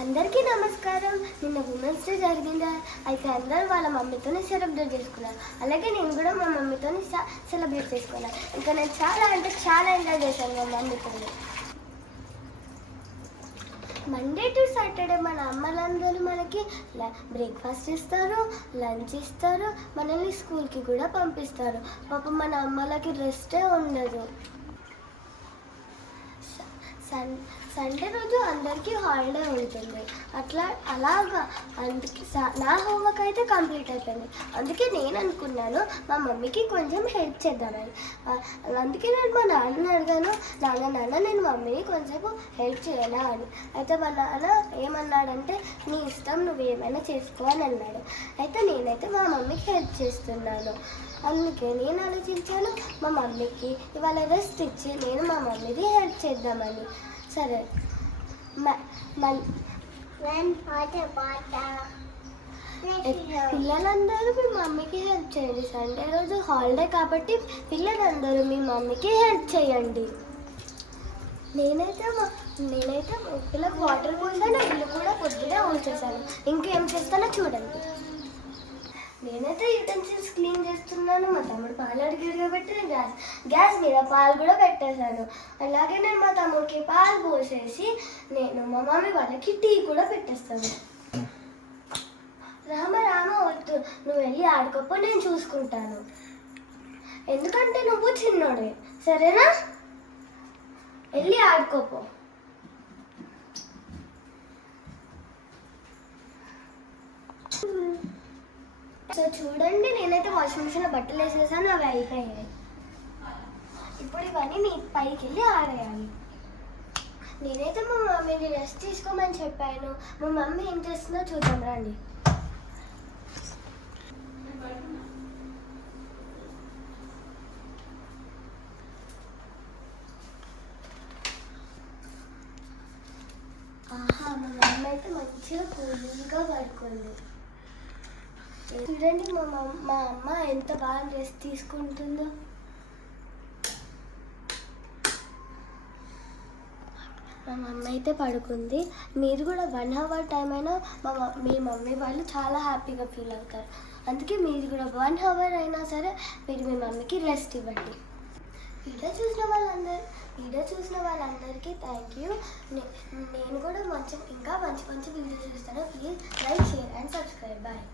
అందరికీ నమస్కారం. నిన్న ఉమెన్స్ డే జరిగిందా? అయితే అందరూ వాళ్ళ మమ్మీతోనే సెలబ్రేట్ చేసుకున్నారు. అలాగే నేను కూడా మా మమ్మీతోనే సెలబ్రేట్ చేసుకున్నాను. ఇంకా నేను చాలా అంటే చాలా ఎంజాయ్ చేశాను మా మమ్మీతో మండే టు సాటర్డే మన అమ్మలందరూ మనకి బ్రేక్ఫాస్ట్ ఇస్తారు లంచ్ ఇస్తారు మనల్ని స్కూల్కి కూడా పంపిస్తారు. పాపం మన అమ్మలకి రెస్టే ఉండదు. సన్ సండే రోజు అందరికీ హాలిడే ఉంటుంది. అట్లా అలాగా. అందుకే స- నా హోంవర్క్ అయితే కంప్లీట్ అయిపోయింది. అందుకే నేను అనుకున్నాను మా మమ్మీకి కొంచెం హెల్ప్ చేద్దామని. అందుకే నేను మా నాన్నని అడిగాను నాన్న నాన్న నేను మమ్మీని కొంచెంసేపు హెల్ప్ చేయనా అని. అయితే మా నాన్న ఏమన్నాడంటే నీ ఇష్టం నువ్వు ఏమైనా చేసుకో అని అన్నాడు. అయితే నేనైతే మా మమ్మీకి హెల్ప్ చేస్తున్నాను. అందుకే నేను ఆలోచించాను మా మమ్మీకి ఇవాళ రెస్ట్ ఇచ్చి నేను మా మమ్మీది హెల్ప్ చేద్దామని. సరే. పిల్లలందరూ మీ మమ్మీకి హెల్ప్ చేయండి. సండే రోజు హాలిడే కాబట్టి పిల్లలందరూ మీ మమ్మీకి హెల్ప్ చేయండి. నేనైతే మా నేనైతే పిల్లలకు వాటర్ పోసాను ఇల్లు కూడా పొద్దునే ఉంచేసాను ఇంకేం చేస్తానో చూడండి. నేనైతే యూటెన్సిల్స్ క్లీన్ చేస్తున్నాను. మా తమ్ముడు పాలు అడిగాడు కాబట్టి నేను గ్యాస్ గ్యాస్ మీద పాలు కూడా పెట్టేశాను. అలాగే నేను మా తమ్ముడికి పాలు పోసేసి నేను మా మమ్మీ వాళ్ళకి టీ కూడా పెట్టేస్తాను. రామ రామ వద్దు. నువ్వు వెళ్ళి ఆడుకోపో నేను చూసుకుంటాను. ఎందుకంటే నువ్వు చిన్నోడే. సరేనా? వెళ్ళి ఆడుకోపో. సో చూడండి నేనైతే వాషింగ్ మిషన్లో బట్టలు వేసేసాను అవి అయిపోయాయి ఇప్పుడు ఇవన్నీ నీ పైకి వెళ్ళి ఆరేయాలి. నేనైతే మా మమ్మీని రెస్ట్ తీసుకోమని చెప్పాను. మా మమ్మీ ఏం చేస్తుందో చూద్దాం రండి. ఆహా మా మమ్మీ అయితే మంచిగా కూల్గా పడుకుంది. చూడండి మా మా అమ్మ ఎంత బాగా రెస్ట్ తీసుకుంటుందో. మా మమ్మీ అయితే పడుకుంది. మీరు కూడా వన్ అవర్ టైం అయినా మా మీ మమ్మీ వాళ్ళు చాలా హ్యాపీగా ఫీల్ అవుతారు. అందుకే మీరు కూడా వన్ అవర్ అయినా సరే మీరు మీ మమ్మీకి రెస్ట్ ఇవ్వండి. వీడియో చూసిన వాళ్ళందరూ వీడియో చూసిన వాళ్ళందరికీ థ్యాంక్ యూ నేను కూడా మంచి ఇంకా మంచి మంచి వీడియోస్ చూస్తాను. Please like share and subscribe bye